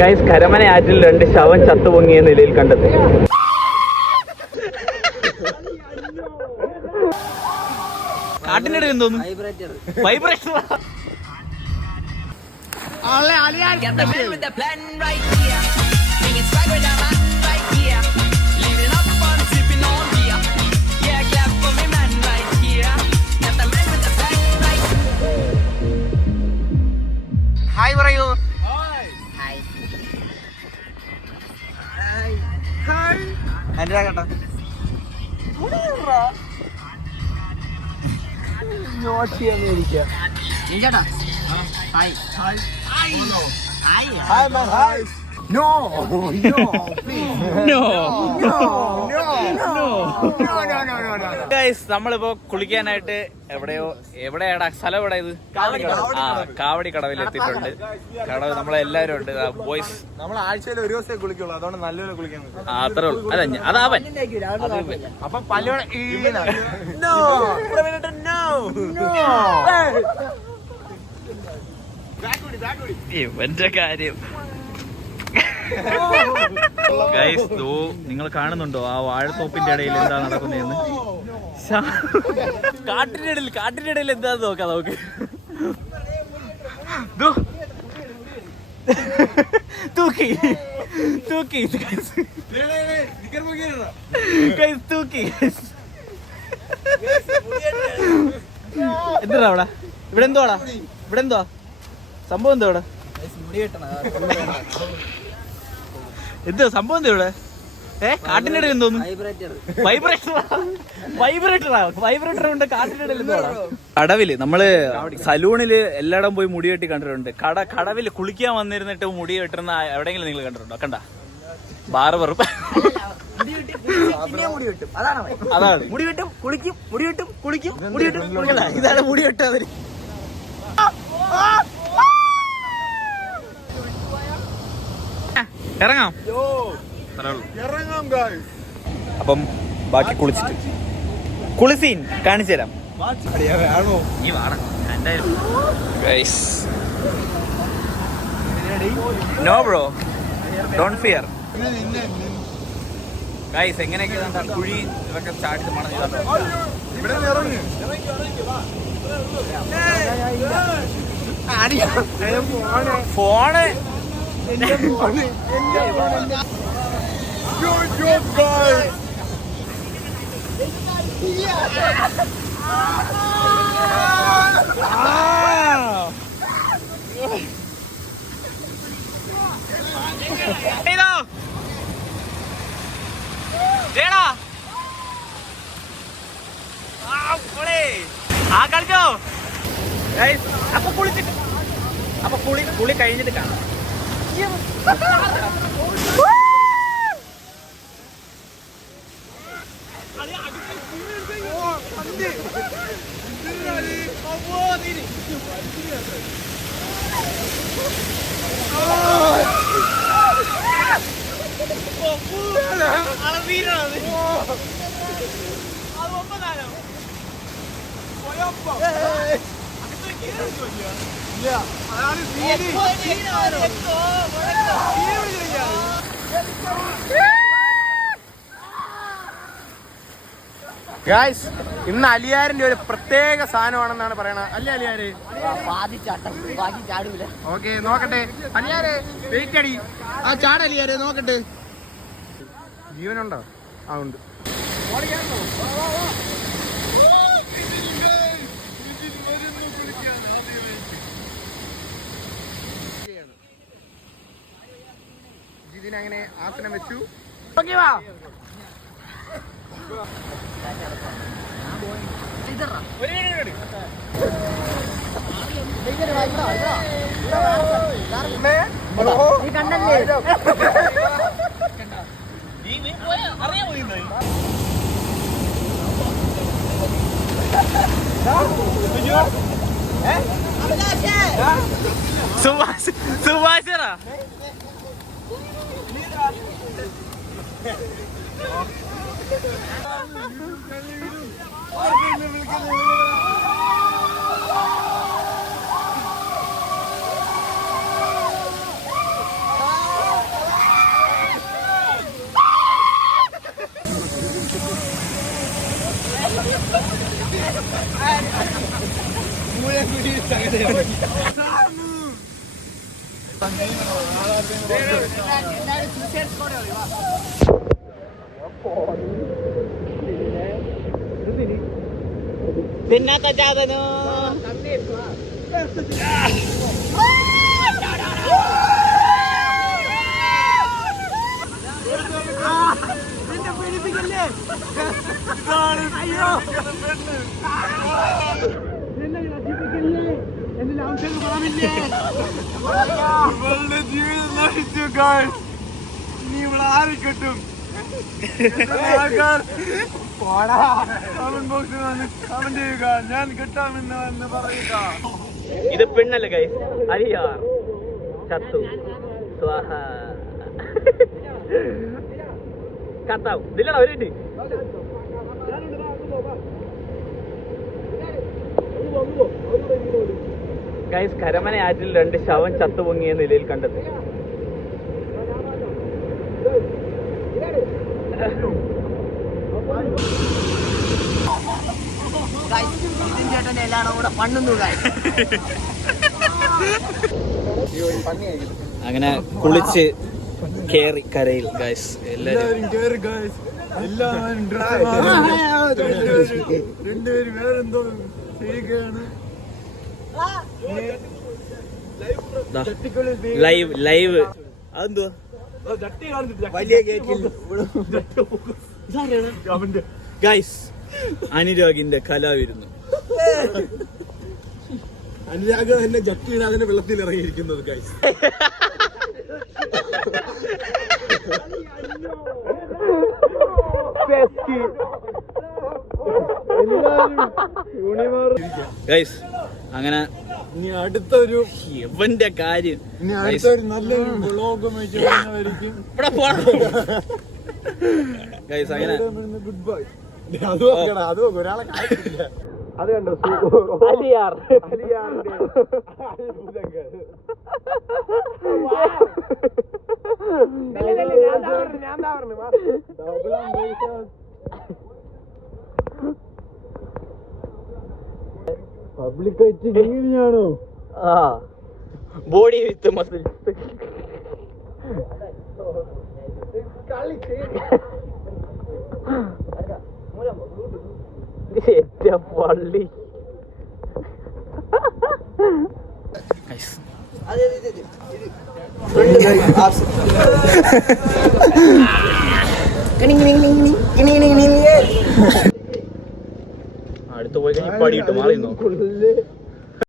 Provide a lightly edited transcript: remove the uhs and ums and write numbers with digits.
Guys, Karamana ആറ്റിൽ 2 ശവം ചത്തുപൊങ്ങിയ നിലയിൽ കണ്ടെത്തി. കാട്ടിനിടയിൽ എന്തോന്നു വൈബ്രേറ്റർ. ഹായ് പറയൂ. നമ്മളിപ്പോ കുളിക്കാനായിട്ട് എവിടെയാടാ സ്ഥലം? എവിടെ ഇത്? കാവടി കടവിൽ എത്തിയിട്ടുണ്ട്. കടവ് നമ്മളെല്ലാരും ഉണ്ട്. ബോയ്സ് നമ്മൾ ആഴ്ചയിൽ ഒരു ദിവസമേ കുളിക്കുള്ളൂ, അതുകൊണ്ട് നല്ലപോലെ കുളിക്കാൻ പറ്റും. അത്രേ ഉള്ളൂ. അല്ല, അതാവൻ അപ്പൊ പല ഇവന്റെ കാര്യം. ഗൈസ്, നിങ്ങൾ കാണുന്നുണ്ടോ ആ വാഴത്തോപ്പിന്റെ ഇടയിൽ എന്താ നടക്കുന്നതെന്ന്? കാട്ടിന്റെ ഇടയിൽ എന്താ നോക്കാം നമുക്ക്. തൂക്കി എന്താ അവിടെ? ഇവിടെ എന്തുവാ സംഭവം? എന്താ ഇവിടെ എന്താ സംഭവം? എന്താ ഇവിടെ? കാട്ടിന്റെ ഇടയിൽ എന്തോന്നു? വൈബ്രേറ്റർ ഉണ്ട് കാട്ടിന്റെ ഇടയിൽ. കടവില് നമ്മള് സലൂണില് എല്ലായിടം പോയി മുടി കെട്ടി കണ്ടിട്ടുണ്ട്. കടവില് കുളിക്കാൻ വന്നിരുന്നിട്ട് മുടി കെട്ടുന്ന എവിടെയെങ്കിലും നിങ്ങൾ കണ്ടിട്ടുണ്ടോ? കണ്ട ബാർബർ. അതാണ് മുടി വെട്ടും കുളിക്കും, മുടി വെട്ടും കുളിക്കും, മുടി വെട്ടും കുളിക്കല. ഇതാണ് മുടി വെട്ടാതിരി. ഇറങ്ങാം. അപ്പം ബാക്കി കുളിച്ചിട്ട് കുളിസീൻ കാണിച്ചു തരാം. നീ വാടാ. No bro, don't fear. Guys, എങ്ങനെയൊക്കെ കുഴി ഇതൊക്കെ ചാടി മണം ഫോണ്. കളിച്ചോ? അപ്പൊ കുളിച്ചിട്ട് കുളി കഴിഞ്ഞിട്ട് കാണാം. ഗായ്സ്, ഇന്ന് അലിയാരിന്റെ ഒരു പ്രത്യേക സാധനമാണെന്നാണ് പറയണത്. അല്ലേ അലിയാര്? ഓക്കെ, നോക്കട്ടെ. അലിയാര് വെയിറ്റ് അടി. ആ ചാട് അലിയാര്, നോക്കട്ടെ. ജീവനുണ്ടോ? ആ, ഉണ്ട്. ഇതിനങ്ങനെ ആസനം വെച്ചു. ഓക്കെ, വാ. സുഭാഷറാ തിന്നാത്ത ചാതനോ നീ ഇവിടെ ആരെ കിട്ടും ആൾക്കാർ കമന്റ് ബോക്സിൽ വന്ന് കമന്റ് ചെയ്യുക ഞാൻ കിട്ടാമെന്ന് പറയുക. ഇത് പെണ്ണല്ലേ ഗൈസ് അലിയാർ ചത്തു സ്വാഹ കത്താവും ഇതില്ലടാ ഒരു മിനിറ്റ് ഗൈസ് കരമന ആറ്റിൽ 2 ശവം ചത്തു പൊങ്ങിയ നിലയിൽ കണ്ടെത്തി. അങ്ങനെ കുളിച്ച് കേറി കരയിൽ ഗൈസ് എല്ലാരും രണ്ടുപേരും വേറെന്തോ ചെയ്യുകയാണ്. ലൈവ് ലൈവ് അതെന്തുവാ വലിയ കേക്കിൽ ഗൈസ് അനുരാഗിന്റെ കലാവിരുന്നു. അനുരാഗ് തന്നെ ജട്ടിയുടെ അതിന്റെ വെള്ളത്തിൽ ഇറങ്ങിയിരിക്കുന്നത് ഗൈസ്. ഗൈസ് അങ്ങനെ ഇനി അടുത്തൊരു ഇവന്റെ കാര്യം ഇനി അടുത്തൊരു നല്ലൊരു വ്ളോഗുമായിട്ട് വരുന്നതായിരിക്കും. ഗൈസ് അങ്ങനെ ഗുഡ് ബൈ. അത് നോക്കണം, അത് നോക്കും, ഒരാളെ കാണിച്ചില്ല. അത് കണ്ടോ അലിയാർ അലിയാറിന്റെ അത്ഭുതങ്ങൾ. പബ്ലിക് ആയിട്ട് എങ്ങനെയാണോ ആ ബോഡി വിത്ത് മസിൽ പള്ളി. അടുത്ത് പോയി കഴിഞ്ഞാൽ ഇപ്പൊ അടി കിട്ടും മാറിയുന്നോ.